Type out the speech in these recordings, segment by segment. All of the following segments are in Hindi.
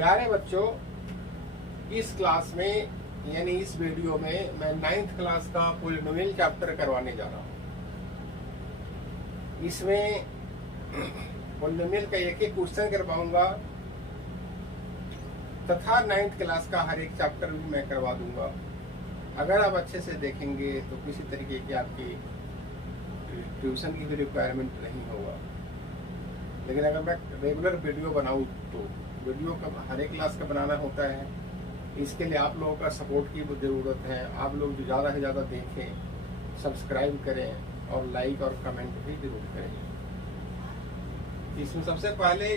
प्यारे बच्चों, इस क्लास में यानी इस वीडियो में मैं 9th क्लास का पॉलिनोमियल चैप्टर करवाने जा रहा हूँ। इसमें पॉलिनोमियल का एक एक क्वेश्चन करवाऊंगा तथा 9th क्लास का हर एक चैप्टर भी मैं करवा दूंगा। अगर आप अच्छे से देखेंगे तो किसी तरीके की आपकी ट्यूशन की भी रिक्वायरमेंट नहीं होगा। लेकिन अगर मैं रेगुलर वीडियो बनाऊं तो वीडियो का हर एक क्लास का बनाना होता है। इसके लिए आप लोगों का सपोर्ट की ज़रूरत है। आप लोग जो ज़्यादा से ज़्यादा देखें, सब्सक्राइब करें और लाइक और कमेंट भी जरूर करें। इसमें सबसे पहले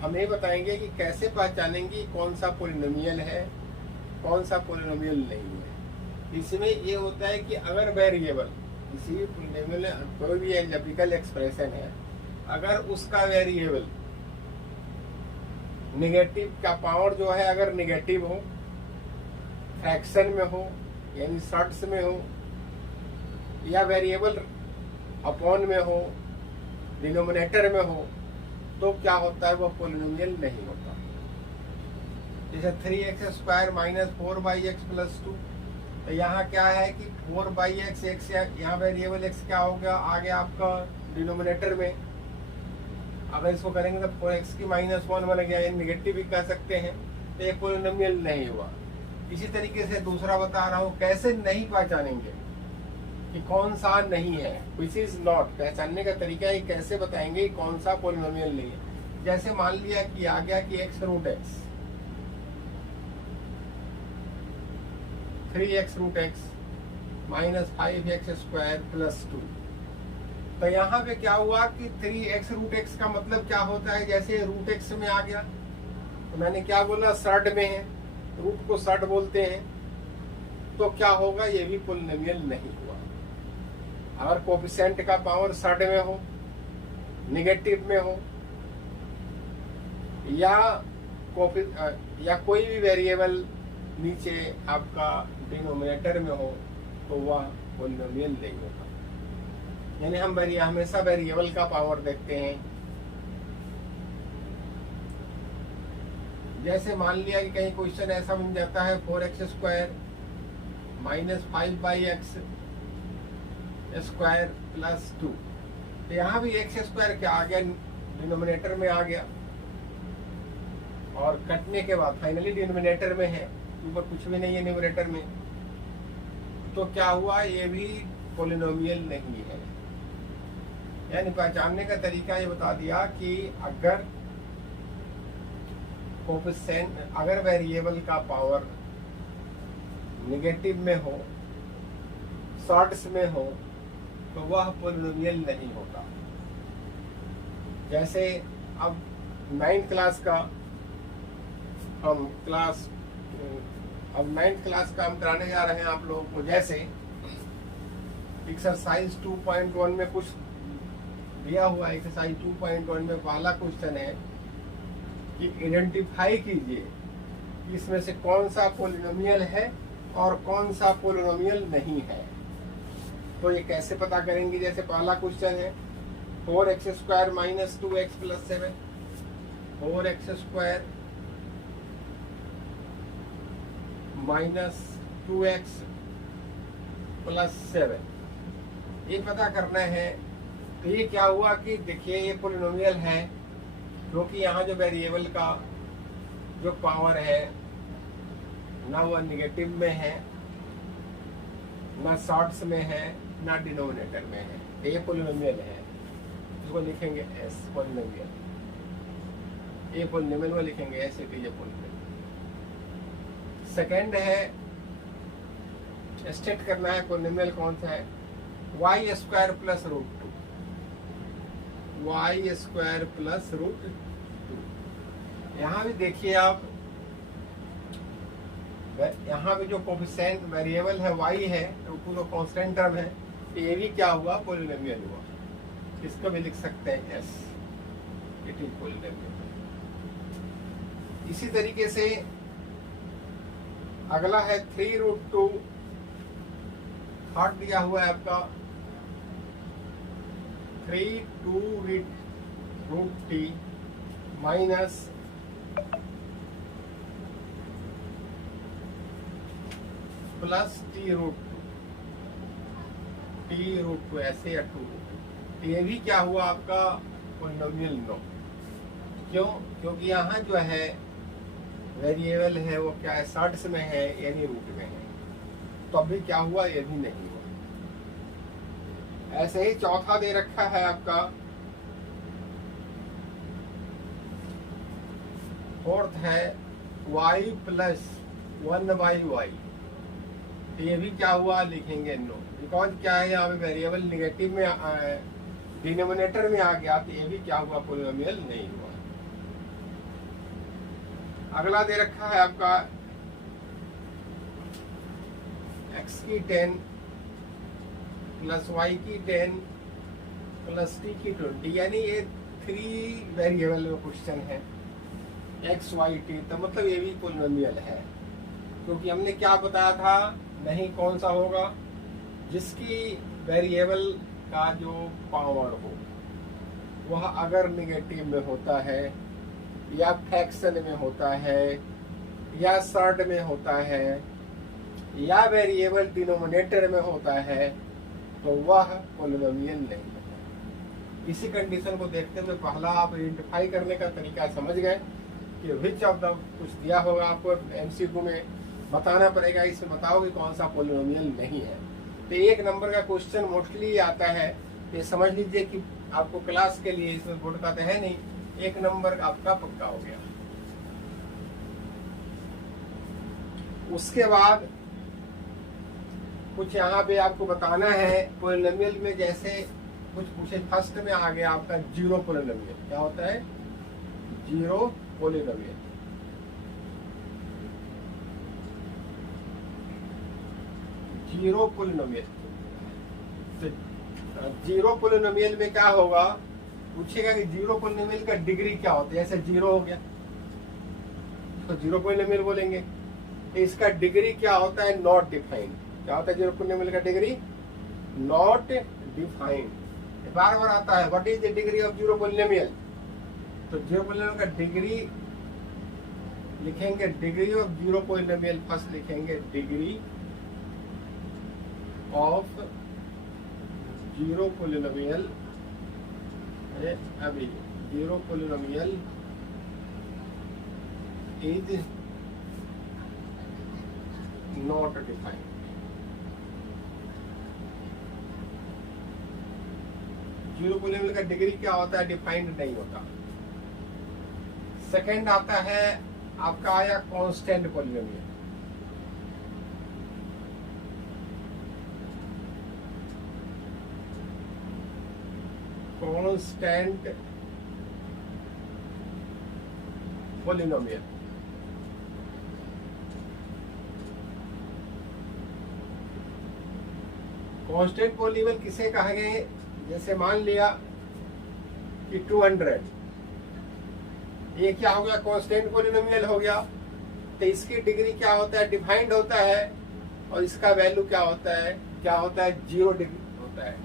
हम ये बताएंगे कि कैसे पहचानेंगे कौन सा पॉलिनोमियल है, कौन सा पॉलिनोमियल नहीं है। इसमें ये होता है कि अगर वेरिएबल किसी भी पॉलिनोमियल में कोई भी एल्जेब्रिकल एक्सप्रेशन है, अगर उसका वेरिएबल नेगेटिव का पावर जो है अगर नेगेटिव हो, फ्रैक्शन में हो यानी शॉर्ट्स में हो, या वेरिएबल अपॉन में हो, डिनोमिनेटर में हो, तो क्या होता है, वह पॉलिनोमियल नहीं होता। जैसे 3x² माइनस 4x प्लस 2, तो यहाँ क्या है कि 4x x, यहाँ वेरिएबल x क्या हो गया, आ गया आपका डिनोमिनेटर में। अगर इसको करेंगे तो 4x की -1 बन गया, ये निगेटिव भी कह सकते हैं, तो ये पॉलिनोमियल नहीं हुआ। इसी तरीके से दूसरा बता रहा हूँ कैसे नहीं पहचानेंगे कि कौन सा नहीं है, विच इज नॉट। पहचानने का तरीका ये कैसे बताएंगे कौन सा पॉलिनोमियल नहीं है। जैसे मान लिया कि आ गया कि x√x 3x√x minus 5x² plus 2, तो यहाँ पे क्या हुआ कि 3x√x का मतलब क्या होता है, जैसे √x में आ गया तो मैंने क्या बोला, सर्ड में है, रूट को सर्ड बोलते हैं, तो क्या होगा, ये भी पॉलिनोमियल नहीं हुआ। अगर कोफिशिएंट का पावर सर्ड में हो, नेगेटिव में हो, या कोई भी वेरिएबल नीचे आपका डिनोमिनेटर में हो, तो वह पॉलिनोमियल नहीं होता। यानी हम हमेशा वेरिएबल का पावर देखते हैं। जैसे मान लिया कि कहीं क्वेश्चन ऐसा बन जाता है 4x² माइनस 5x² प्लस 2, तो यहाँ भी x² क्या आ गया, डिनोमिनेटर में आ गया, और कटने के बाद फाइनली डिनोमिनेटर में है, ऊपर कुछ भी नहीं है न्यूमरेटर में, तो क्या हुआ, ये भी पॉलिनोमियल नहीं है। यानी पहचानने का तरीका ये बता दिया कि अगर कोफिशिएंट, अगर वेरिएबल का पावर नेगेटिव में हो, शॉर्ट्स में हो, तो वह पॉलिनोमियल नहीं होता। जैसे अब 9th क्लास का हम अब 9th क्लास का हम कराने जा रहे हैं आप लोगों को। जैसे एक्सरसाइज 2.1 में कुछ दिया हुआ, एक्सरसाइज 2.1 में पहला क्वेश्चन है कि आइडेंटिफाई कीजिए इसमें से कौन सा पॉलिनोमियल है और कौन सा पॉलिनोमियल नहीं है। तो ये कैसे पता करेंगे, जैसे पहला क्वेश्चन है 4x² minus 2x plus 7, 4x² minus 2x plus 7, ये पता करना है। तो ये क्या हुआ कि देखिए ये पॉलिनोमियल है, क्योंकि यहाँ जो वेरिएबल का जो पावर है ना वह नेगेटिव में है, ना शॉर्ट्स में है, ना डिनोमिनेटर में है, तो ये पॉलिनोमियल है। इसको लिखेंगे एस पॉलिनोमियल, ये पॉलिनोमियल में लिखेंगे S, it is a polynomial. Second है, स्टेट करना है पॉलिनोमियल कौन सा है, y² प्लस √2, y² प्लस √2। यहाँ भी देखिए आप, यहाँ भी जो कोफिशिएंट वेरिएबल है y है, √2 तो कांस्टेंट टर्म है, तो ये भी क्या हुआ, पॉलिनोमियल हुआ। इसको भी लिख सकते हैं s, इट इज पॉलिनोमियल। इसी तरीके से अगला है 3√2, थर्ड दिया हुआ है आपका 3 2√t minus plus t root two ऐसे या टू। ये भी क्या हुआ आपका पॉलिनोमियल नो। क्यों? क्योंकि यहाँ जो है वेरिएबल है वो क्या है, सर्ट्स में है यानी रूट में है, तो अभी क्या हुआ, ये भी नहीं हुआ। ऐसे ही चौथा दे रखा है आपका फोर्थ है y प्लस 1/y। ये भी क्या हुआ, लिखेंगे नो, बिकॉज क्या है यहाँ पे वेरिएबल निगेटिव में डिनोमिनेटर में आ गया, तो ये भी क्या हुआ, पॉलिनोमियल नहीं हुआ। अगला दे रखा है आपका x की 10 प्लस y की 10 प्लस t की 20, यानी ये 3 वेरिएबल में क्वेश्चन है, x y t, तो मतलब ये भी पॉलिनोमियल है। क्योंकि हमने क्या बताया था, नहीं कौन सा होगा, जिसकी वेरिएबल का जो पावर हो वह अगर निगेटिव में होता है या फ्रैक्शन में होता है या सर्ड में होता है या वेरिएबल डिनोमिनेटर में होता है, तो वह पॉलिनोमियल नहीं है। इसी कंडीशन को देखते हुए पहला आप आइडेंटिफाई करने का तरीका समझ गए कि विच ऑफ द, कुछ दिया होगा आपको एमसीक्यू में, बताना पड़ेगा, इसमें बताओ कि कौन सा पॉलिनोमियल नहीं है। तो 1 नंबर का क्वेश्चन मोस्टली आता है, ये समझ लीजिए कि आपको क्लास के लिए, इसमें बोर्ड का तो है नहीं, 1 नंबर आपका पक्का हो गया। उसके बाद कुछ यहाँ पे आपको बताना है पॉलिनोमियल में, जैसे कुछ पूछे, फर्स्ट में आ गया आपका जीरो पॉलिनोमियल। क्या होता है जीरो पॉलिनोमियल? जीरो पॉलिनोमियल, तो जीरो पॉलिनोमियल में क्या होगा, पूछेगा कि जीरो पॉलिनोमियल का डिग्री क्या होता है। जैसे जीरो हो गया तो जीरो पॉलिनोमियल बोलेंगे। इसका डिग्री क्या होता है, नॉट डिफाइंड। क्या होता है जीरो पॉलिनोमियल का डिग्री, नॉट डिफाइंड। बार बार आता है, what is the degree of zero polynomial, तो जीरो पॉलिनोमियल का डिग्री लिखेंगे, degree of zero polynomial first लिखेंगे, डिग्री ऑफ जीरो पॉलिनोमियल, अभी zero polynomial is not defined. Zero polynomial का डिग्री क्या होता है, डिफाइंड नहीं होता। सेकंड आता है आपका आया constant polynomial. Constant polynomial, constant polynomial किसे कहा गए, जैसे मान लिया कि 200, ये क्या हो गया, कांस्टेंट पॉलिनोमियल हो गया, तो इसकी डिग्री क्या होता है, डिफाइंड होता है, और इसका वैल्यू क्या होता है, जीरो डिग्री होता है।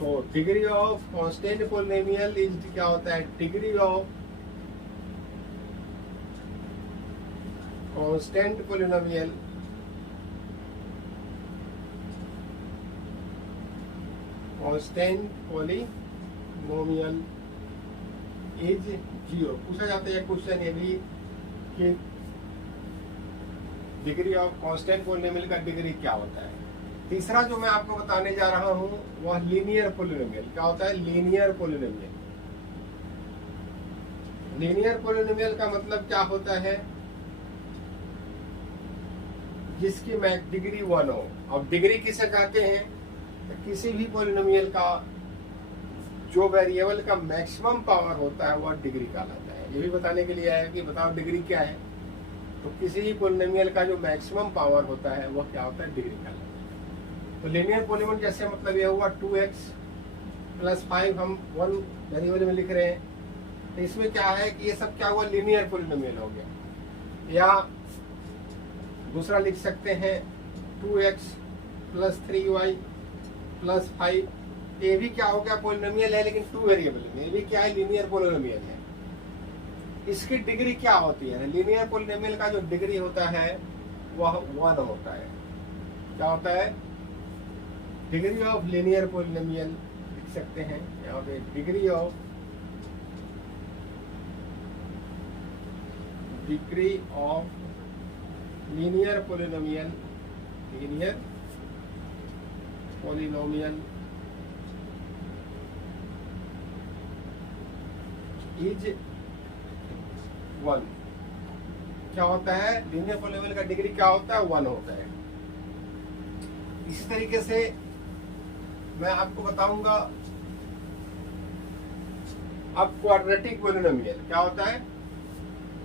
तो degree of constant polynomial is क्या होता है, degree of constant polynomial is zero. पूछा जाता है क्वेश्चन ये भी कि डिग्री ऑफ कांस्टेंट पॉलिनोमियल का डिग्री क्या होता है। तीसरा जो मैं आपको बताने जा रहा हूं वह लीनियर पॉलिनोमियल। क्या होता है, लीनियर पॉलिनोमियल। लीनियर पॉलिनोमियल का मतलब क्या होता है, जिसकी डिग्री 1 हो। अब डिग्री किसे कहते हैं, तो किसी भी पॉलिनोमियल का जो वेरिएबल का मैक्सिमम पावर होता है वह डिग्री कहलाता है। ये भी बताने के लिए आया कि बताओ डिग्री क्या है, तो किसी भी पॉलिनोमियल का जो मैक्सिमम पावर होता है वह क्या होता है, डिग्री कहलाता है। तो लीनियर पॉलिनोमियल जैसे मतलब ये हुआ 2x + 5 हम 1 वेरिएबल में लिख रहे हैं, तो इसमें क्या है कि ये सब क्या हुआ, लीनियर पॉलिनोमियल हो गया। या दूसरा लिख सकते हैं 2x + 3y + 5, ये भी क्या हो गया, पॉलिनोमियल है लेकिन 2 वेरिएबल में, ये भी क्या है, लीनियर पॉलिनोमियल है। इसकी डिग्री क्या होती है, लीनियर पॉलिनोमियल का जो डिग्री होता है वह 1 होता है। क्या होता है, डिग्री ऑफ लीनियर पोलिनोमियल लिख सकते हैं यहाँ पे, degree of linear polynomial is 1। क्या होता है, लीनियर पोलिनोमियल का डिग्री क्या होता है, 1 होता है। इसी तरीके से मैं आपको बताऊंगा अब क्वाड्रेटिक पोलिनोमियल क्या होता है।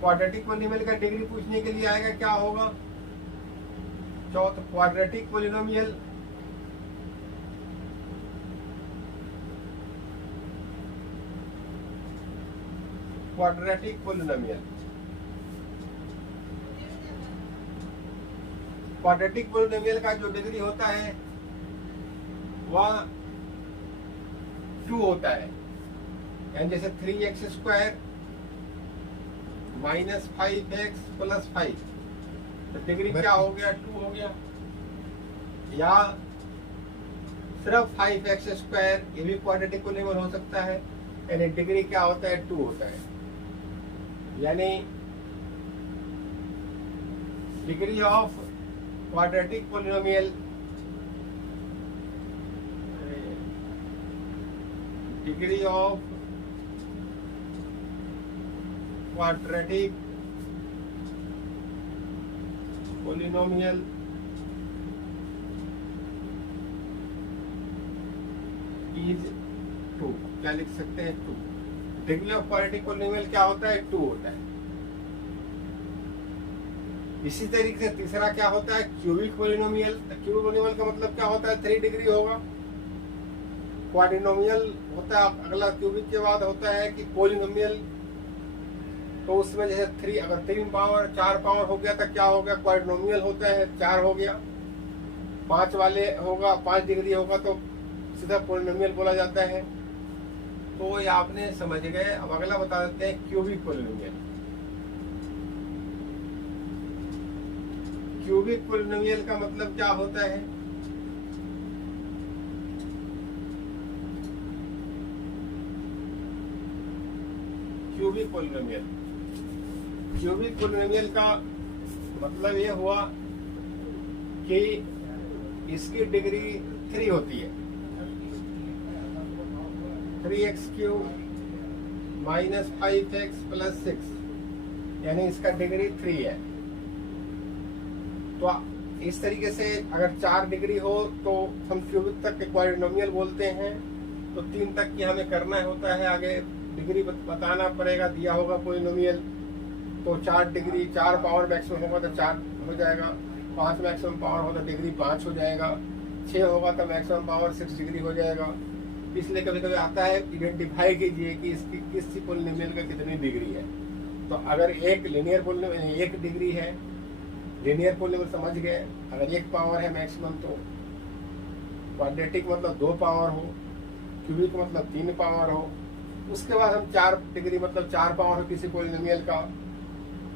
क्वाड्रेटिक पोलिनोमियल का डिग्री पूछने के लिए आएगा, क्या होगा, चौथा क्वाड्रेटिक पोलिनोमियल क्वाड्रेटिक पोलिनोमियल का जो डिग्री होता है वह 2 होता है। यानी जैसे 3x² माइनस 5x प्लस 5, तो डिग्री क्या हो गया, 2 हो गया। या सिर्फ 5x², ये भी क्वाड्रेटिक पोलिनोमियल हो सकता है, यानी डिग्री क्या होता है, 2 होता है। यानी degree of quadratic polynomial is 2। क्या लिख सकते हैं, 2। डिग्री ऑफ क्वाड्रेटिक पोलिनोमियल क्या होता है, 2 होता है। इसी तरीके से तीसरा क्या होता है, क्यूबिक पोलिनोमियल। क्यूबिक पोलिनोमियल का मतलब क्या होता है, 3 डिग्री होगा। क्वाड्रिनोमियल होता है अगला, क्यूबिक के बाद होता है कि पोलिनोमियल, तो उसमें जैसे 3, अगर 3 पावर 4 पावर हो गया तो क्या हो गया, क्वाड्रिनोमियल होता है, 4 हो गया। 5 वाले होगा, 5 डिग्री होगा तो सीधा पोलिनोमियल बोला जाता है। तो ये आपने समझ गए। अब अगला बता देते हैं क्यूबिक पोलिनोमियल। क्यूबिक पोलिनोमियल का मतलब क्या होता है, क्यूबिक पोलिनोमियल का मतलब ये हुआ कि इसकी डिग्री 3 होती है। 3x³ माइनस 5x प्लस 6, यानी इसका डिग्री 3 है। तो इस तरीके से अगर 4 डिग्री हो तो हम क्यूबिक तक के क्वाड्रिनोमियल बोलते हैं। तो 3 तक की हमें करना होता है, आगे डिग्री बताना पड़ेगा, दिया होगा पोलिनोमियल। तो 4 डिग्री, 4 पावर मैक्सिमम होगा तो 4 हो जाएगा, 5 मैक्सिमम पावर होगा तो डिग्री 5 हो जाएगा, 6 होगा तो मैक्सिमम पावर 6 डिग्री हो जाएगा। इसलिए कभी कभी आता है आइडेंटिफाई कीजिए कि इसकी किस पोलिनोमियल का कितनी डिग्री है। तो अगर एक लीनियर पोलिनोमियल 1 डिग्री है, लीनियर पोलिनोमियल समझ गए, अगर 1 पावर है मैक्सिमम, तो क्वाड्रेटिक मतलब 2 पावर हो, क्यूबिक मतलब 3 पावर हो। उसके बाद हम 4 डिग्री मतलब 4 पावर हो किसी पोलिनोमियल का।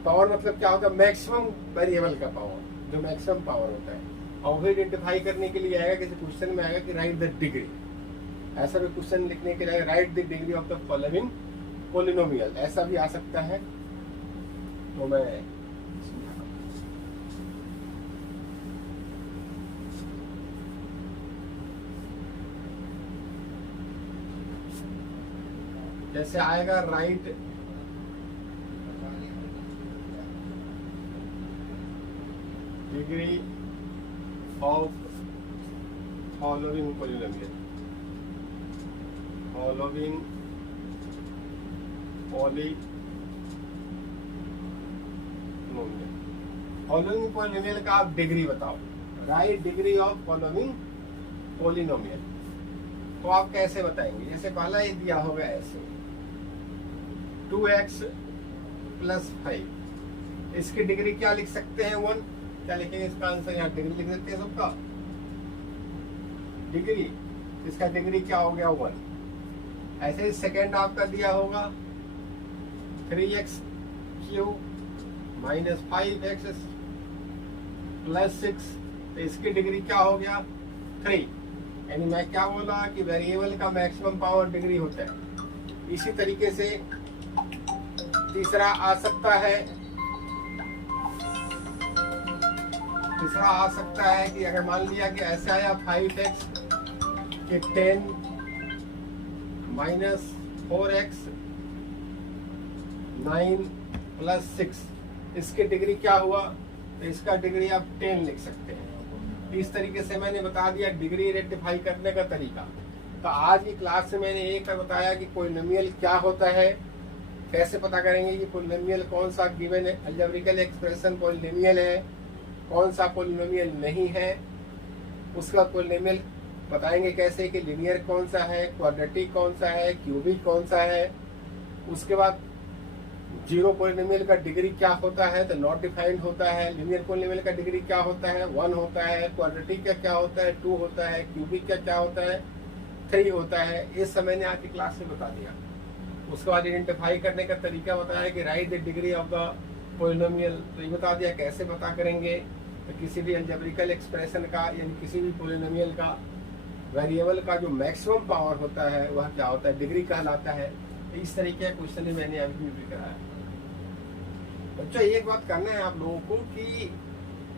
पावर मतलब क्या होता है, मैक्सिमम वेरिएबल का पावर, जो मैक्सिमम पावर होता है। और भी आइडेंटिफाई करने के लिए आएगा, किसी क्वेश्चन में आएगा कि राइट द डिग्री, ऐसा भी क्वेश्चन लिखने के लिए right the degree of the following polynomial, ऐसा भी आ सकता है। तो मैं जैसे आएगा right degree of following polynomial, following polynomial का आप डिग्री बताओ, right degree of following polynomial. तो आप कैसे बताएंगे, जैसे पहला ही दिया होगा ऐसे 2x प्लस 5, इसकी डिग्री क्या लिख सकते हैं, 1। क्या लिखेंगे इसका आंसर, यहाँ डिग्री लिख देते हैं सबका, डिग्री, इसका डिग्री क्या हो गया, 1। ऐसे ही सेकेंड आपका दिया होगा 3x³ माइनस 5x प्लस 6, तो इसकी डिग्री क्या हो गया 3। यानी मैं क्या बोला कि वेरिएबल का मैक्सिमम पावर डिग्री होता है। इसी तरीके से तीसरा आ सकता है कि अगर मान लिया कि ऐसा आया 5x कि 10 माइनस 4x 9 प्लस 6, इसकी डिग्री क्या हुआ, तो इसका डिग्री आप 10 लिख सकते हैं। इस तरीके से मैंने बता दिया डिग्री रेक्टिफाई करने का तरीका। तो आज की क्लास में मैंने एक बताया कि पॉलिनोमियल क्या होता है, कैसे पता करेंगे कि पॉलिनोमियल कौन सा गिवन अलजेब्रिकल एक्सप्रेशन पॉलिनोमियल है, कौन सा पॉलिनोमियल नहीं है। उसके बाद पॉलिनोमियल बताएंगे कैसे कि लीनियर कौन सा है, क्वाड्रेटिक कौन सा है, क्यूबिक कौन सा है। उसके बाद जीरो पॉलिनोमियल का डिग्री क्या होता है, तो नॉट डिफाइंड होता है। लीनियर पॉलिनोमियल का डिग्री क्या होता है, 1 होता है। क्वाड्रेटिक का क्या होता है, 2 होता है। क्यूबिक का क्या होता है, 3 होता है। ये सब मैंने आज की क्लास में बता दिया। उसके बाद आइडेंटिफाई करने का तरीका बताया कि right the degree of the polynomial, तो ये बता दिया कैसे पता करेंगे। तो किसी भी अलजेब्रिकल एक्सप्रेशन का यानी किसी भी पॉलिनोमियल का वेरिएबल का जो मैक्सिमम पावर होता है वह क्या होता है, डिग्री कहलाता है। इस तरीके का क्वेश्चन मैंने अभी भी कराया। बच्चों एक बात करना है आप लोगों को कि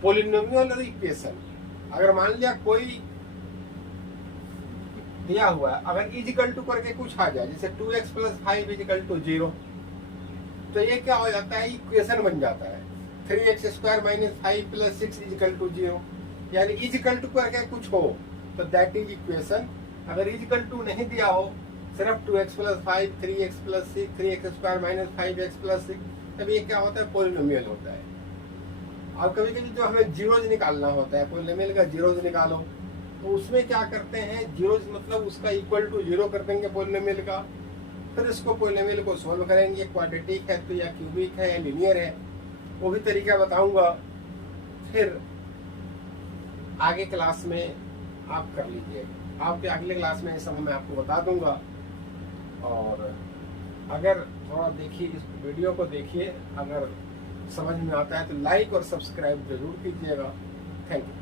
पॉलिनोमियल और इक्वेशन अगर मान लिया कोई दिया हुआ है, अगर इजिकल टू करके कुछ आ जाए, जैसे 2x + 5 = 0, तो ये क्या हो जाता है, इक्वेशन बन जाता है। 3x² - 5 + 6 = 0, यानी इजिकल टू करके कुछ हो तो दैट इज इक्वेशन। अगर इजिकल टू नहीं दिया हो, सिर्फ 2x + 5, 3x + 6, 3x² - 5x + 6, तब ये क्या होता है, पॉलिनोमियल होता है। और कभी कभी जो हमें जीरोज निकालना होता है, पॉलिनोमियल का जीरोज निकालो, तो उसमें क्या करते हैं, जीरोज मतलब उसका इक्वल टू 0 कर देंगे पॉलिनोमियल का। फिर इसको पॉलिनोमियल को सॉल्व करेंगे, क्वाड्रेटिक है तो या क्यूबिक है या लीनियर है, वो भी तरीका बताऊंगा। फिर आगे क्लास में आप कर लीजिए, आपके अगले क्लास में ये सब मैं आपको बता दूंगा। और अगर थोड़ा देखिए, इस वीडियो को देखिए, अगर समझ में आता है तो लाइक और सब्सक्राइब जरूर कीजिएगा। Thank you.